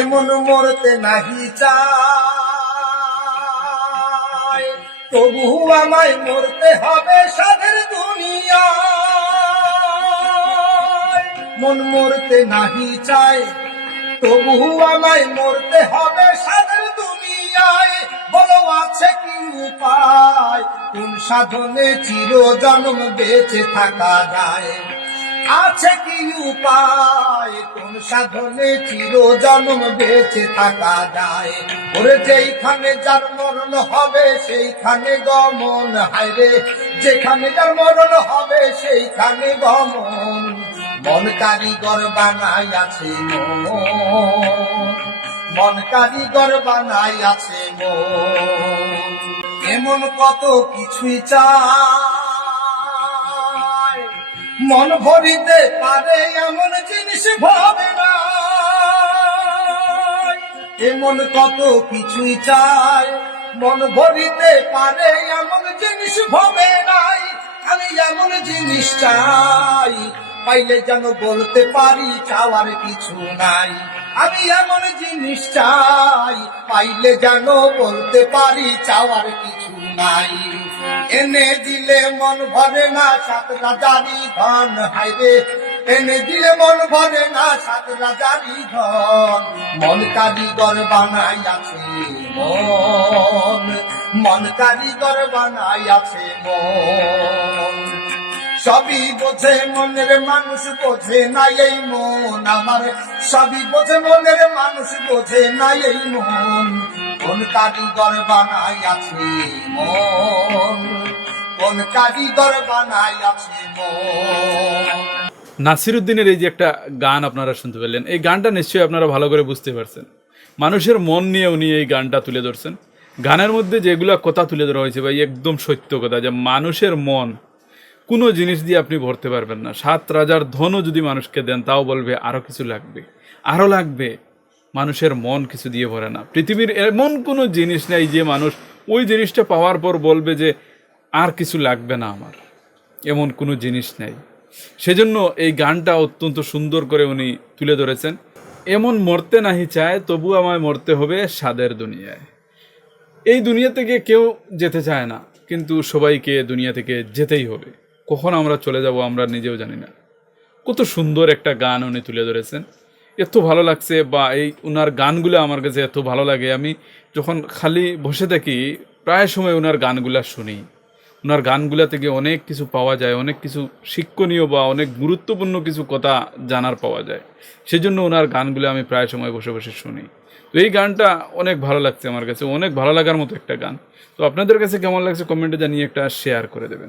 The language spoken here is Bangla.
এমন মরতে নাহি চাই, তবু আমায় মরতে হবে সাধের দুনিয়ায়। মন মরতে নাহি চাই, তবু আমায় মরতে হবে সাধের দুনিয়ায়। বলো আছে কি উপায়, কোন সাধনে চিরজন্ম বেঁচে থাকা যায়? আছে কি উপায়, কোন সাধনে চিরজন্ম বেঁচে থাকা যায়? ওরে যেইখানে যার মরণ হবে সেইখানে গমন, হায়রে যেখানে যার মরণ হবে সেইখানে গমন। মন কারিগর বানাই আছে মন, মন কারিগর বানাই আছে মন। এমন কত কিছুই চায়, মন ভরিতে পারে এমন জিনিস ভাবে না। এমন কত কিছুই চায়, মন ভরিতে পারে এমন জিনিস ভাবে নাই। আমি এমন জিনিস চাই, পাইলে যেন বলতে পারি চাওয়ার কিছু নাই। আমি এমন জিনিস চাই, পাইলে যেন বলতে পারি চাওয়ার কিছু নাই। এনে দিলে মন ভরে না সাত রাজারি ধন, হায়রে এনে দিলে মন ভরে না সাত রাজারি ধন। মন কারিগর বানাই আছে মন, মন কারিগর বানাই আছে মন। সবই বোঝে মনের মানুষ বোঝে না এই মন আমার, সবই বোঝে মনের মানুষ বোঝে না এই মন। কোন কারিগর বানাই আছে মন, কোন কারিগর বানাই আছে মন। নাসিরউদ্দিনের এই যে একটা গান আপনারা শুনতে পেলেন, এই গানটা নিশ্চয়ই আপনারা ভালো করে বুঝতে পারছেন। মানুষের মন নিয়ে উনি এই গানটা তুলে ধরছেন। গানের মধ্যে যেগুলো কথা তুলে ধরা হয়েছে ভাই একদম সত্য কথা, যে মানুষের মন কোনো জিনিস দিয়ে আপনি ভরতে পারবেন না। 7 রাজার ধনও যদি মানুষকে দেন তাও বলবে আরও কিছু লাগবে, আরও লাগবে। মানুষের মন কিছু দিয়ে ভরে না। পৃথিবীর এমন কোনো জিনিস নেই যে মানুষ ওই জিনিসটা পাওয়ার পর বলবে যে আর কিছু লাগবে না আমার, এমন কোনো জিনিস নেই। সেজন্য এই গানটা অত্যন্ত সুন্দর করে উনি তুলে ধরেছেন। এমন মরতে নাহি চায়, তবু আমায় মরতে হবে স্বাদের দুনিয়ায়। এই দুনিয়া থেকে কেউ যেতে চায় না, কিন্তু সবাইকে দুনিয়া থেকে যেতেই হবে। কখন আমরা চলে যাব আমরা নিজেও জানি না। কত সুন্দর একটা গান উনি তুলে ধরেছেন, এত ভালো লাগছে। বা এই ওনার গানগুলো আমার কাছে এত ভালো লাগে, আমি যখন খালি বসে থাকি প্রায় সময় ওনার গানগুলো শুনি। ওনার গানগুলো থেকে অনেক কিছু পাওয়া যায়, অনেক কিছু শিক্ষণীয় বা অনেক গুরুত্বপূর্ণ কিছু কথা জানার পাওয়া যায়। সেজন্য ওনার গানগুলো আমি প্রায় সময় বসে বসে শুনি। তো এই গানটা অনেক ভালো লাগছে আমার কাছে, অনেক ভালো লাগার মতো একটা গান। তো আপনাদের কাছে কেমন লাগছে কমেন্টে জানিয়ে একটা শেয়ার করে দেবেন।